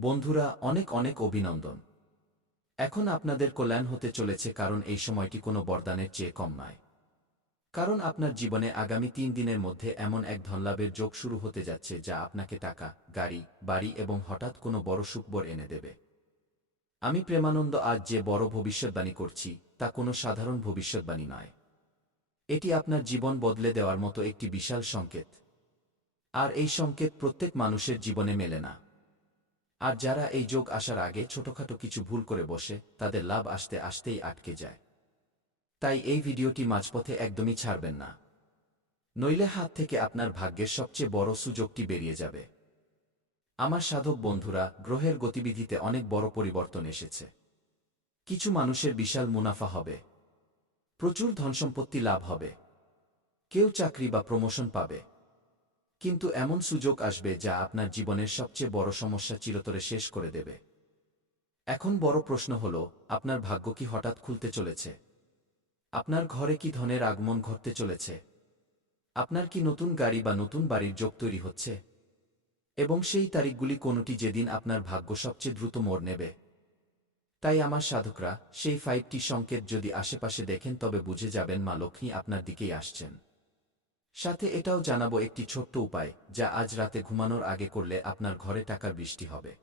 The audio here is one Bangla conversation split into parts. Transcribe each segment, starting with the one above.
বন্ধুরা, অনেক অনেক অভিনন্দন। এখন আপনাদের কল্যাণ হতে চলেছে কারণ এই সময়টি কোনো বরদানের চেয়ে কম নয়। কারণ আপনার জীবনে আগামী তিন দিনের মধ্যে এমন এক ধনলাভের যোগ শুরু হতে যাচ্ছে যা আপনাকে টাকা, গাড়ি, বাড়ি এবং হঠাৎ কোনো বড় সুখবর এনে দেবে। আমি প্রেমানন্দ আজ যে বড় ভবিষ্যৎবাণী করছি, তা কোনো সাধারণ ভবিষ্যৎবাণী নয়। এটি আপনার জীবন বদলে দেওয়ার মতো একটি বিশাল সংকেত। আর এই সংকেত প্রত্যেক মানুষের জীবনে মেলে না। আর যারা এই যোগ আসার আগে ছোটখাটো কিছু ভুল করে বসে, তাদের লাভ আসতে আসতেই আটকে যায়। তাই এই ভিডিওটি মাঝপথে একদমই ছাড়বেন না। নইলে হাত থেকে আপনার ভাগ্যের সবচেয়ে বড় সুযোগটি বেরিয়ে যাবে। আমার সাধক বন্ধুরা, গ্রহের গতিবিধিতে অনেক বড় পরিবর্তন এসেছে। কিছু মানুষের বিশাল মুনাফা হবে। প্রচুর ধনসম্পত্তি লাভ হবে। কেউ চাকরি বা প্রমোশন পাবে। কিন্তু এমন সুযোগ আসবে যা আপনার জীবনের সবচেয়ে বড় সমস্যা চিরতরে শেষ করে দেবে। এখন বড় প্রশ্ন হল, আপনার ভাগ্য কি হঠাৎ খুলতে চলেছে? আপনার ঘরে কি ধনের আগমন ঘটতে চলেছে? আপনার কি নতুন গাড়ি বা নতুন বাড়ির যোগ তৈরি হচ্ছে? এবং সেই তারিখগুলি কোনটি যেদিন আপনার ভাগ্য সবচেয়ে দ্রুত মোড় নেবে। তাই আমার সাধকরা, সেই ফাইভটি সংকেত যদি আশেপাশে দেখেন তবে বুঝে যাবেন মা লক্ষ্মী আপনার দিকেই আসছেন। সাথে এটাও জানাব একটি ছোট্ট উপায়, যা আজ রাতে ঘুমানোর আগে করলে আপনার ঘরে টাকার বৃষ্টি হবে।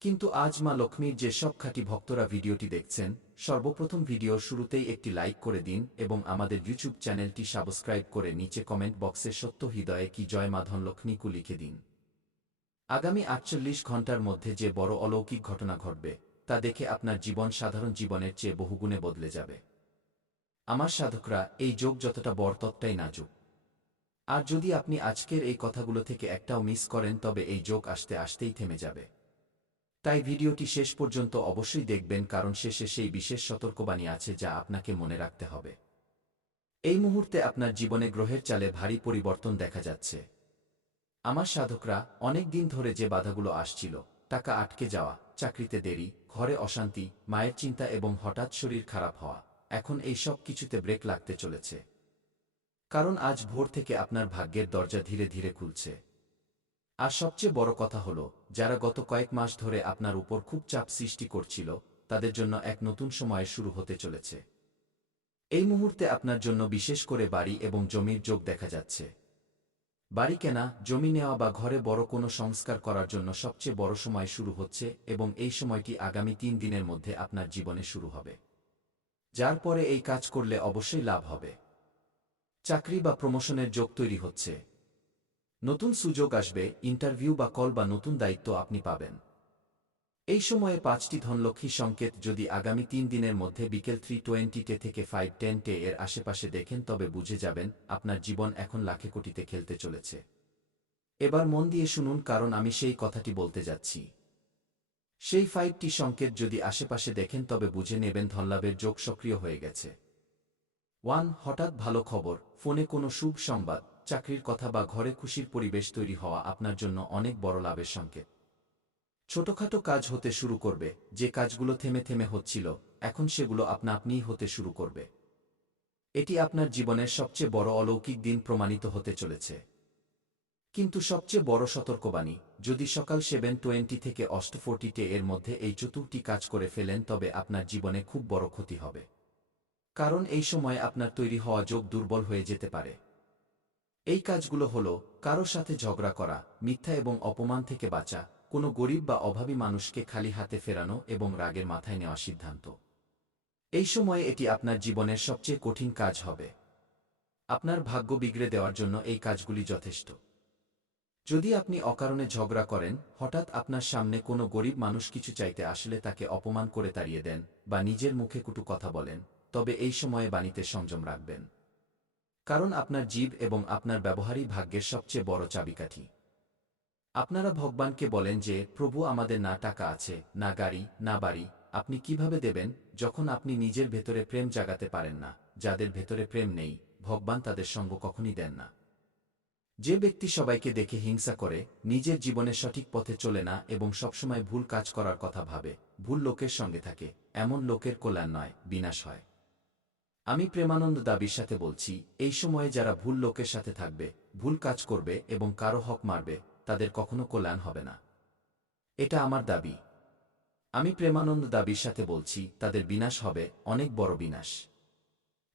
কিন্তু আজ মা লক্ষ্মীর যে সব খাঁটি ভক্তরা ভিডিওটি দেখছেন, সর্বপ্রথম ভিডিওর শুরুতেই একটি লাইক করে দিন এবং আমাদের ইউটিউব চ্যানেলটি সাবস্ক্রাইব করে নিচে কমেন্ট বক্সে সত্য হৃদয়ে কি জয় মাধন ধনলক্ষ্মীকু লিখে দিন। আগামী আটচল্লিশ ঘণ্টার মধ্যে যে বড় অলৌকিক ঘটনা ঘটবে, তা দেখে আপনার জীবন সাধারণ জীবনের চেয়ে বহুগুণে বদলে যাবে। আমার সাধকরা, এই যোগ যতটা বড় ততটাই নাজুক। আর যদি আপনি আজকের এই কথাগুলো থেকে একটাও মিস করেন, তবে এই যোগ আসতে আসতেই থেমে যাবে। তাই ভিডিওটি শেষ পর্যন্ত অবশ্যই দেখবেন, কারণ শেষে সেই বিশেষ সতর্কবাণী আছে যা আপনাকে মনে রাখতে হবে। এই মুহূর্তে আপনার জীবনে গ্রহের চালে ভারী পরিবর্তন দেখা যাচ্ছে। আমার সাধকরা, অনেক দিন ধরে যে বাধাগুলো আসছিল, টাকা আটকে যাওয়া, চাকরিতে দেরি, ঘরে অশান্তি, মায়ের চিন্তা এবং হঠাৎ শরীর খারাপ হওয়া, এখন এই সব কিছুতে ব্রেক লাগতে চলেছে। কারণ আজ ভোর থেকে আপনার ভাগ্যের দরজা ধীরে ধীরে খুলছে। আর সবচেয়ে বড় কথা হল, যারা গত কয়েক মাস ধরে আপনার উপর খুব চাপ সৃষ্টি করছিল, তাদের জন্য এক নতুন সময় শুরু হতে চলেছে। এই মুহূর্তে আপনার জন্য বিশেষ করে বাড়ি এবং জমির যোগ দেখা যাচ্ছে। বাড়ি কেনা, জমি নেওয়া বা ঘরে বড় কোনো সংস্কার করার জন্য সবচেয়ে বড় সময় শুরু হচ্ছে এবং এই সময়টি আগামী তিন দিনের মধ্যে আপনার জীবনে শুরু হবে। যার পরে এই কাজ করলে অবশ্যই লাভ হবে। চাকরি বা প্রমোশনের যোগ তৈরি হচ্ছে। নতুন সুযোগ আসবে, ইন্টারভিউ বা কল বা নতুন দায়িত্ব আপনি পাবেন। এই সময়ে পাঁচটি ধনলক্ষ্মী সংকেত যদি আগামী তিন দিনের মধ্যে বিকেল থ্রি টোয়েন্টিটে থেকে ফাইভ টেনটে এর আশেপাশে দেখেন, তবে বুঝে যাবেন, আপনার জীবন এখন লাখে কোটিতে খেলতে চলেছে। এবার মন দিয়ে শুনুন, কারণ আমি সেই কথাটি বলতে যাচ্ছি। সেই ফাইভটি সংকেত যদি আশেপাশে দেখেন, তবে বুঝে নেবেন ধনলাভের যোগ সক্রিয় হয়ে গেছে। ওয়ান হঠাৎ ভালো খবর, ফোনে কোনো শুভ সংবাদ, চাকরির কথা বা ঘরে খুশির পরিবেশ তৈরি হওয়া আপনার জন্য অনেক বড় লাভের সংকেত। ছোটখাটো কাজ হতে শুরু করবে, যে কাজগুলো থেমে থেমে হচ্ছিল, এখন সেগুলো আপনা আপনিই হতে শুরু করবে। এটি আপনার জীবনের সবচেয়ে বড় অলৌকিক দিন প্রমাণিত হতে চলেছে। কিন্তু সবচেয়ে বড় সতর্কবাণী, যদি সকাল সেভেন টোয়েন্টি থেকে অষ্ট ফোরটিতে এর মধ্যে এই চতুর্থটি কাজ করে ফেলেন, তবে আপনার জীবনে খুব বড় ক্ষতি হবে। কারণ এই সময় আপনার তৈরি হওয়া যোগ দুর্বল হয়ে যেতে পারে। এই কাজগুলো হল, কারও সাথে ঝগড়া করা, মিথ্যা এবং অপমান থেকে বাঁচা, কোনো গরিব বা অভাবী মানুষকে খালি হাতে ফেরানো এবং রাগের মাথায় নেওয়া সিদ্ধান্ত। এই সময়ে এটি আপনার জীবনের সবচেয়ে কঠিন কাজ হবে। আপনার ভাগ্য বিগড়ে দেওয়ার জন্য এই কাজগুলি যথেষ্ট। যদি আপনি অকারণে ঝগড়া করেন, হঠাৎ আপনার সামনে কোনো গরিব মানুষ কিছু চাইতে আসলে তাকে অপমান করে তাড়িয়ে দেন বা নিজের মুখে কুটু কথা বলেন তবে এই সময়ে বাণীতে সংযম রাখবেন। কারণ আপনার জীব এবং আপনার ব্যবহারই ভাগ্যের সবচেয়ে বড় চাবিকাঠি। আপনারা ভগবানকে বলেন যে, প্রভু আমাদের না টাকা আছে, না গাড়ি, না বাড়ি, আপনি কীভাবে দেবেন? যখন আপনি নিজের ভেতরে প্রেম জাগাতে পারেন না, যাদের ভেতরে প্রেম নেই, ভগবান তাদের সঙ্গ কখনই দেন না। যে ব্যক্তি সবাইকে দেখে হিংসা করে, নিজের জীবনে সঠিক পথে চলে না এবং সবসময় ভুল কাজ করার কথা ভাবে, ভুল লোকের সঙ্গে থাকে, এমন লোকের কল্যাণ নয়, বিনাশ হয়। আমি প্রেমানন্দ দাবির সাথে বলছি, এই সময়ে যারা ভুল লোকের সাথে থাকবে, ভুল কাজ করবে এবং কারও হক মারবে, তাদের কখনো কল্যাণ হবে না। এটা আমার দাবি। আমি প্রেমানন্দ দাবির সাথে বলছি, তাদের বিনাশ হবে, অনেক বড় বিনাশ।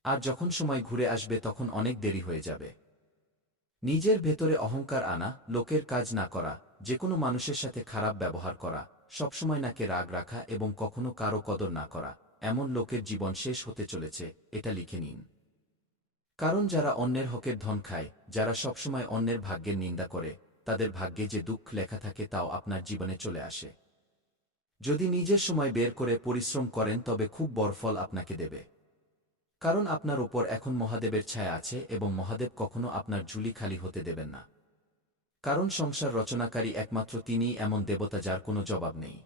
আর যখন সময় ঘুরে আসবে তখন অনেক দেরি হয়ে যাবে। নিজের ভেতরে অহংকার আনা, লোকের কাজ না করা যে কোনো মানুষের সাথে খারাপ ব্যবহার করা, সবসময় নাকে রাগ রাখা এবং কখনো কারও কদর না করা। এমন লোকের জীবন শেষ হতে চলেছে, এটা লিখে নিন। কারণ যারা অন্যের হকের ধন খায়, যারা সবসময় অন্যের ভাগ্যের নিন্দা করে, তাদের ভাগ্যে যে দুঃখ লেখা থাকে তাও আপনার জীবনে চলে আসে। যদি নিজের সময় বের করে পরিশ্রম করেন, তবে খুব বড় ফল আপনাকে দেবে। কারণ আপনার ওপর এখন মহাদেবের ছায়া আছে এবং মহাদেব কখনো আপনার ঝুলি খালি হতে দেবেন না। কারণ সংসার রচনাকারী একমাত্র তিনিই এমন দেবতা যার কোনো জবাব নেই।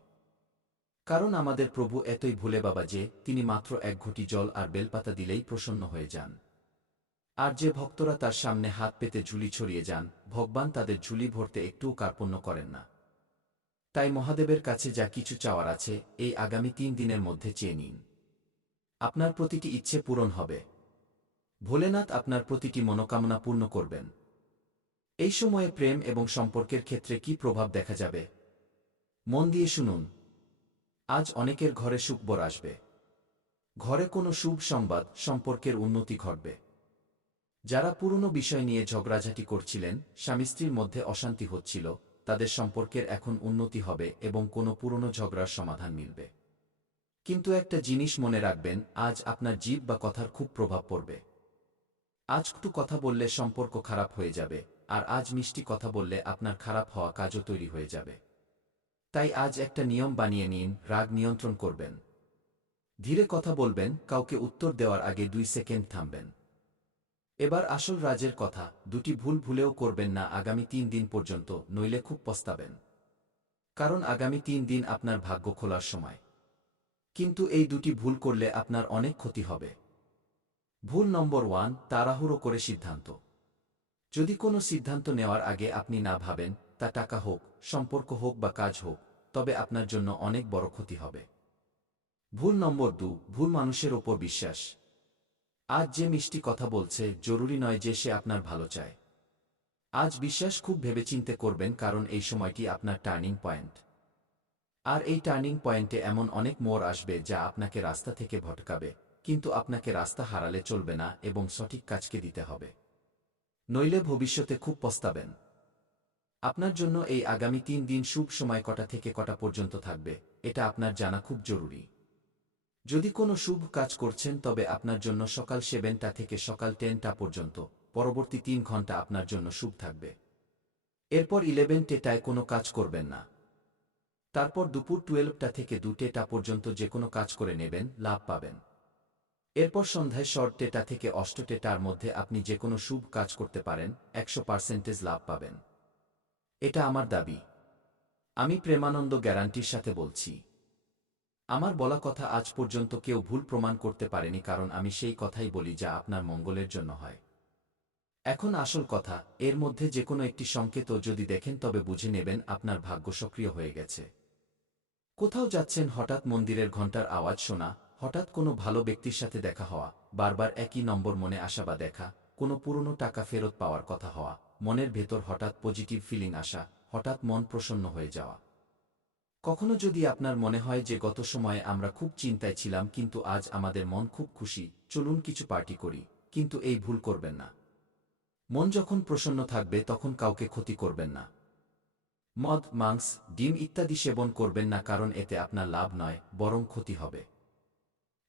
কারণ আমাদের প্রভু এতই ভুলে বাবা যে, তিনি মাত্র এক ঘটি জল আর বেলপাতা দিলেই প্রসন্ন হয়ে যান। আর যে ভক্তরা তার সামনে হাত পেতে ঝুলি ছড়িয়ে যান, ভগবান তাদের ঝুলি ভরতে একটুও কার্পণ্য করেন না। তাই মহাদেবের কাছে যা কিছু চাওয়ার আছে, এই আগামী তিন দিনের মধ্যে চেয়ে নিন। আপনার প্রতিটি ইচ্ছে পূরণ হবে। ভোলেনাথ আপনার প্রতিটি মনোকামনা পূর্ণ করবেন। এই সময়ে প্রেম এবং সম্পর্কের ক্ষেত্রে কি প্রভাব দেখা যাবে? মন দিয়ে শুনুন। আজ অনেকের ঘরে সুখবর আসবে। ঘরে কোনো শুভ সংবাদ সম্পর্কের উন্নতি ঘটবে। যারা পুরনো বিষয় নিয়ে ঝগড়াঝাটি করছিলেন, স্বামী স্ত্রীর মধ্যে অশান্তি হচ্ছিল, তাদের সম্পর্কের এখন উন্নতি হবে এবং কোনো পুরনো ঝগড়ার সমাধান মিলবে। কিন্তু একটা জিনিস মনে রাখবেন, আজ আপনার জীব বা কথার খুব প্রভাব পড়বে। আজ একটু কথা বললে সম্পর্ক খারাপ হয়ে যাবে, আর আজ মিষ্টি কথা বললে আপনার খারাপ হওয়া কাজও তৈরি হয়ে যাবে। তাই আজ একটা নিয়ম বানিয়ে নিন, রাগ নিয়ন্ত্রণ করবেন। ধীরে কথা বলবেন, কাউকে উত্তর দেওয়ার আগে দুই সেকেন্ড থামবেন। এবার আসল রাজের কথা, দুটি ভুল ভুলেও করবেন না আগামী তিন দিন পর্যন্ত, নইলে খুব পস্তাবেন। কারণ আগামী তিন দিন আপনার ভাগ্য খোলার সময়। কিন্তু এই দুটি ভুল করলে আপনার অনেক ক্ষতি হবে। ভুল নম্বর ওয়ান, তাড়াহুড়ো করে সিদ্ধান্ত। যদি কোনো সিদ্ধান্ত নেওয়ার আগে আপনি না ভাবেন, তা টাকা হোক, সম্পর্ক হোক বা কাজ হোক তবে আপনার জন্য অনেক বড় ক্ষতি হবে। ভুল নম্বর দু, ভুল মানুষের ওপর বিশ্বাস। আজ যে মিষ্টি কথা বলছে, জরুরি নয় যে সে আপনার ভালো চায়। আজ বিশ্বাস খুব ভেবেচিন্তে করবেন কারণ এই সময়টি আপনার টার্নিং পয়েন্ট। আর এই টার্নিং পয়েন্টে এমন অনেক মোড় আসবে যা আপনাকে রাস্তা থেকে ভটকাবে, কিন্তু আপনাকে রাস্তা হারালে চলবে না এবং সঠিক কাজকে দিতে হবে। নইলে ভবিষ্যতে খুব পস্তাবেন। আপনার জন্য এই আগামী তিন দিন শুভ সময় কটা থেকে কটা পর্যন্ত থাকবে, এটা আপনার জানা খুব জরুরি। যদি কোনো শুভ কাজ করছেন, তবে আপনার জন্য সকাল সেভেনটা থেকে সকাল টেনটা পর্যন্ত, পরবর্তী তিন ঘণ্টা আপনার জন্য শুভ থাকবে। এরপর ইলেভেন টেটায় কোনো কাজ করবেন না। তারপর দুপুর টুয়েলভটা থেকে দুটেটা পর্যন্ত যে কোনো কাজ করে নেবেন, লাভ পাবেন। এরপর সন্ধ্যায় শর্ট টেটা থেকে অষ্টটেটার মধ্যে আপনি যে কোনো শুভ কাজ করতে পারেন, একশো পার্সেন্টেজ লাভ পাবেন। এটা আমার দাবি। আমি প্রেমানন্দ গ্যারান্টির সাথে বলছি। আমার বলা কথা আজ পর্যন্ত কেউ ভুল প্রমাণ করতে পারেনি কারণ আমি সেই কথাই বলি যা আপনার মঙ্গলের জন্য হয়। এখন আসল কথা, এর মধ্যে যে কোনো একটি সংকেতও যদি দেখেন তবে বুঝে নেবেন আপনার ভাগ্য সক্রিয় হয়ে গেছে। কোথাও যাচ্ছেন হঠাৎ মন্দিরের ঘণ্টার আওয়াজ শোনা, হঠাৎ কোনো ভালো ব্যক্তির সাথে দেখা হওয়া, বারবার একই নম্বর মনে আসা বা দেখা, কোনো পুরনো টাকা ফেরত পাওয়ার কথা হওয়া। মনের ভেতর হঠাৎ পজিটিভ ফিলিং আসা, হঠাৎ মন প্রসন্ন হয়ে যাওয়া। কখনো যদি আপনার মনে হয় যে গত সময়ে আমরা খুব চিন্তায় ছিলাম কিন্তু আজ আমাদের মন খুব খুশি, চলুন কিছু পার্টি করি, কিন্তু এই ভুল করবেন না। মন যখন প্রসন্ন থাকবে তখন কাউকে ক্ষতি করবেন না। মদ, মাংস, ডিম ইত্যাদি সেবন করবেন না কারণ এতে আপনার লাভ নয়, বরং ক্ষতি হবে।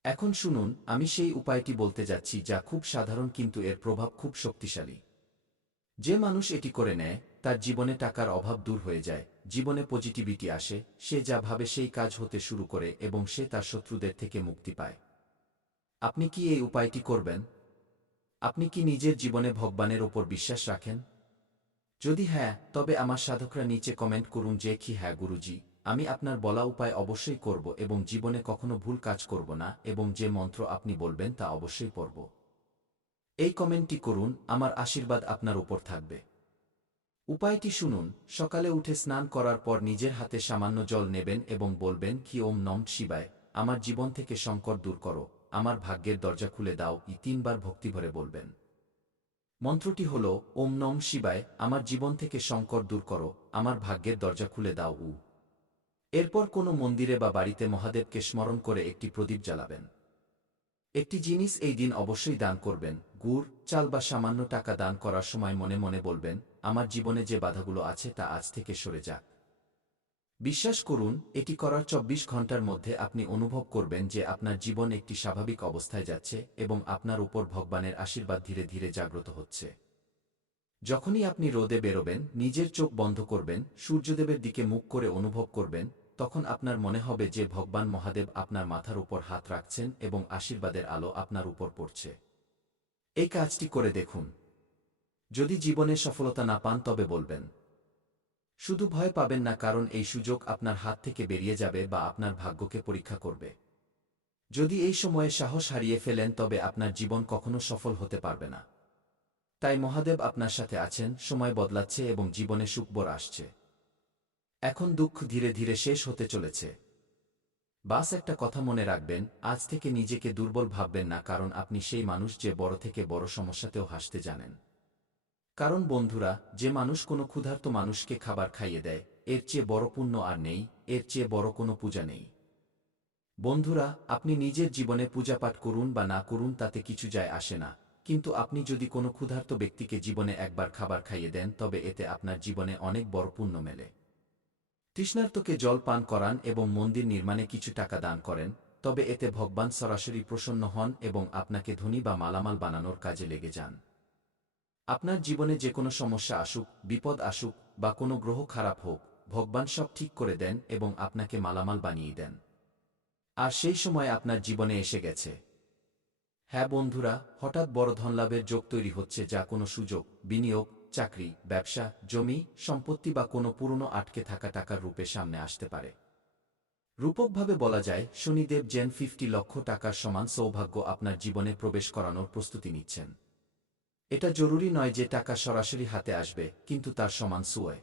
এখন শুনুন, আমি সেই উপায়টি বলতে যাচ্ছি যা খুব সাধারণ কিন্তু এর প্রভাব খুব শক্তিশালী। যে মানুষ এটি করে নেয়, তার জীবনে টাকার অভাব দূর হয়ে যায়। জীবনে পজিটিভিটি আসে, সে যা ভাবে সেই কাজ হতে শুরু করে এবং সে তার শত্রুদের থেকে মুক্তি পায়। আপনি কি এই উপায়টি করবেন? আপনি কি নিজের জীবনে ভগবানের ওপর বিশ্বাস রাখেন? যদি হ্যাঁ তবে আমার সাধকরা নিচে কমেন্ট করুন যে, কি হ্যাঁ গুরুজি, আমি আপনার বলা উপায় অবশ্যই করব এবং জীবনে কখনো ভুল কাজ করব না এবং যে মন্ত্র আপনি বলবেন তা অবশ্যই পড়ব। এই কমেন্টটি করুন, আমার আশীর্বাদ আপনার উপর থাকবে। উপায়টি শুনুন, সকালে উঠে স্নান করার পর নিজের হাতে সামান্য জল নেবেন এবং বলবেন, কি ওম নম শিবায়, আমার জীবন থেকে সংকট দূর করো, আমার ভাগ্যের দরজা খুলে দাও, ই তিনবার ভক্তিভরে বলবেন। মন্ত্রটি হল, ওম নম শিবায়, আমার জীবন থেকে সংকট দূর করো, আমার ভাগ্যের দরজা খুলে দাও, উ। এরপর কোনো মন্দিরে বা বাড়িতে মহাদেবকে স্মরণ করে একটি প্রদীপ জ্বালাবেন। একটি জিনিস এই দিন অবশ্যই দান করবেন। গুড়, চাল বা সামান্য টাকা দান করার সময় মনে মনে বলবেন, আমার জীবনে যে বাধাগুলো আছে তা আজ থেকে সরে যাক। বিশ্বাস করুন, এটি করার চব্বিশ ঘণ্টার মধ্যে আপনি অনুভব করবেন যে আপনার জীবন একটি স্বাভাবিক অবস্থায় যাচ্ছে এবং আপনার উপর ভগবানের আশীর্বাদ ধীরে ধীরে জাগ্রত হচ্ছে। যখনই আপনি রোদে বেরোবেন, নিজের চোখ বন্ধ করবেন, সূর্যদেবের দিকে মুখ করে অনুভব করবেন তখন আপনার মনে হবে যে ভগবান মহাদেব আপনার মাথার উপর হাত রাখছেন এবং আশীর্বাদের আলো আপনার উপর পড়ছে। এই কাজটি করে দেখুন। যদি জীবনে সফলতা না পান তবে বলবেন, শুধু ভয় পাবেন না, কারণ এই সুযোগ আপনার হাত থেকে বেরিয়ে যাবে বা আপনার ভাগ্যকে পরীক্ষা করবে। যদি এই সময়ে সাহস হারিয়ে ফেলেন তবে আপনার জীবন কখনো সফল হতে পারবে না। তাই মহাদেব আপনার সাথে আছেন, সময় বদলাচ্ছে এবং জীবনে সুখবর আসছে। এখন দুঃখ ধীরে ধীরে শেষ হতে চলেছে। বাস একটা কথা মনে রাখবেন, আজ থেকে নিজেকে দুর্বল ভাববেন না কারণ আপনি সেই মানুষ যে বড় থেকে বড় সমস্যাতেও হাসতে জানেন। কারণ বন্ধুরা, যে মানুষ কোনো ক্ষুধার্ত মানুষকে খাবার খাইয়ে দেয়, এর চেয়ে বড় পুণ্য আর নেই, এর চেয়ে বড় কোনো পূজা নেই। বন্ধুরা, আপনি নিজের জীবনে পূজাপাঠ করুন বা না করুন তাতে কিছু যায় আসে না, কিন্তু আপনি যদি কোনো ক্ষুধার্ত ব্যক্তিকে জীবনে একবার খাবার খাইয়ে দেন, তবে এতে আপনার জীবনে অনেক বড় পুণ্য মেলে। তৃষ্ণার্তকে জল পান করান এবং মন্দির নির্মাণে কিছু টাকা দান করেন, তবে এতে ভগবান সরাসরি প্রসন্ন হন এবং আপনাকে ধনী বা মালামাল বানানোর কাজে লেগে যান। আপনার জীবনে যে কোনো সমস্যা আসুক, বিপদ আসুক বা কোনো গ্রহ খারাপ হোক, ভগবান সব ঠিক করে দেন এবং আপনাকে মালামাল বানিয়ে দেন। আর সেই সময় আপনার জীবনে এসে গেছে। হ্যাঁ বন্ধুরা, হঠাৎ বড় ধনলাভের যোগ তৈরি হচ্ছে যা কোনো সুযোগ, বিনিয়োগ চাকরি, ব্যবসা, জমি, সম্পত্তি বা কোনো পুরনো আটকে থাকা টাকার রূপে সামনে আসতে পারে। রূপকভাবে বলা যায়, শনিদেব জেন ফিফটি লক্ষ টাকার সমান সৌভাগ্য আপনার জীবনে প্রবেশ করানোর প্রস্তুতি নিচ্ছেন। এটা জরুরি নয় যে টাকা সরাসরি হাতে আসবে, কিন্তু তার সমান সুয়।